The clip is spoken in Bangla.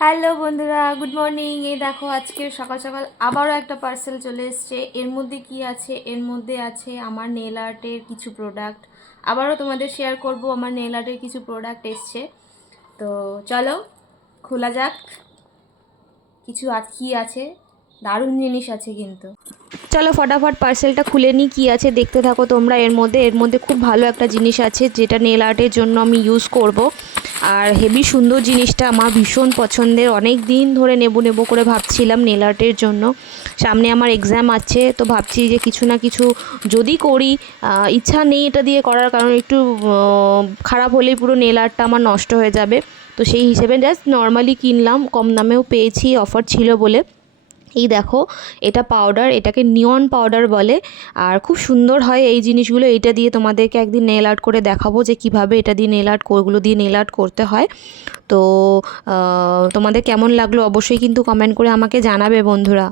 হ্যালো বন্ধুরা, গুড মর্নিং। এই দেখো আজকে সকাল সকাল আবারও একটা পার্সেল চলে এসছে। এর মধ্যে কি আছে? এর মধ্যে আছে আমার নেল আর্টের কিছু প্রোডাক্ট। আবারও তোমাদের শেয়ার করব, আমার নেল আর্টের কিছু প্রোডাক্ট এসছে। তো চলো খোলা যাক, কিছু কি আছে। দারুণ জিনিস আছে কিন্তু। চলো ফটাফট পার্সেলটা খুলে নিই, কী আছে দেখতে থাকো তোমরা। এর মধ্যে খুব ভালো একটা জিনিস আছে যেটা নেল আর্টের জন্য আমি ইউজ করব। আর হেভি সুন্দর জিনিসটা, আমার ভীষণ পছন্দের। অনেক দিন ধরে নেব নেব করে ভাবছিলাম নেল আর্টের জন্য। সামনে আমার এক্সাম আছে, তো ভাবছি যে কিছু না কিছু যদি করি। ইচ্ছা নেই এটা দিয়ে করার, কারণ একটু খারাপ হলেই পুরো নেল আর্টটা আমার নষ্ট হয়ে যাবে। তো সেই হিসেবে জাস্ট নর্মালি কিনলাম, কম দামেও পেয়েছি, অফার ছিল বলে। এই দেখো, এটা পাউডার, এটাকে নিয়ন পাউডার বলে। আর খুব সুন্দর হয় এই জিনিসগুলো। এইটা দিয়ে তোমাদেরকে একদিন নেল আর্ট করে দেখাবো যে কিভাবে এটা দিয়ে নেল আর্ট, ওগুলো দিয়ে নেল আর্ট করতে হয়। তো তোমাদের কেমন লাগলো অবশ্যই কিন্তু কমেন্ট করে আমাকে জানাবে বন্ধুরা।